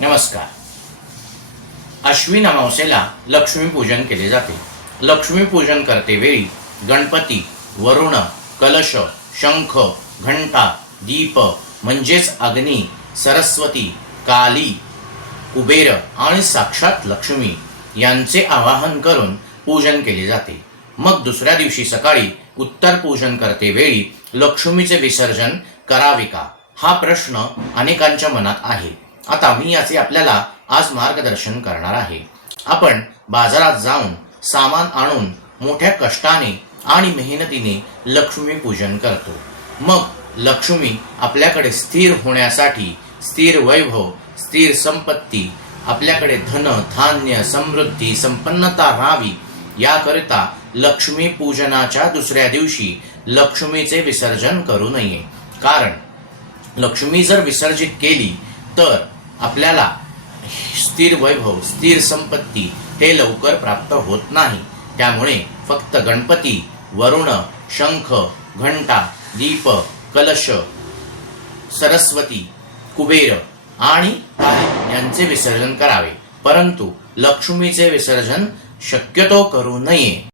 नमस्कार. अश्विन अमावस्येला लक्ष्मीपूजन केले जाते. लक्ष्मीपूजन करते वेळी गणपती, वरुण, कलश, शंख, घंटा, दीप म्हणजेच अग्नी, सरस्वती, काली, कुबेर आणि साक्षात लक्ष्मी यांचे आवाहन करून पूजन केले जाते. मग दुसऱ्या दिवशी सकाळी उत्तर पूजन करते वेळी लक्ष्मीचे विसर्जन करावे का, हा प्रश्न अनेकांच्या मनात आहे. आता मी याचे आपल्याला आज मार्गदर्शन करणार आहे. आपण बाजारात जाऊन सामान आणून मोठ्या कष्टाने आणि मेहनतीने लक्ष्मी पूजन करतो. मग लक्ष्मी आपल्याकडे स्थिर होण्यासाठी, स्थिर वैभव, स्थिर संपत्ती, आपल्याकडे धन, धान्य, समृद्धी, संपन्नता राहावी याकरिता लक्ष्मी पूजनाच्या दुसऱ्या दिवशी लक्ष्मीचे विसर्जन करू नये. कारण लक्ष्मी जर विसर्जित केली तर आपल्याला स्थिर वैभव, स्थिर संपत्ती हे लवकर प्राप्त होत नाही. त्यामुळे फक्त गणपती, वरुण, शंख, घंटा, दीप, कलश, सरस्वती, कुबेर आणि काली यांचे विसर्जन करावे. परंतु लक्ष्मीचे विसर्जन शक्यतो करू नये.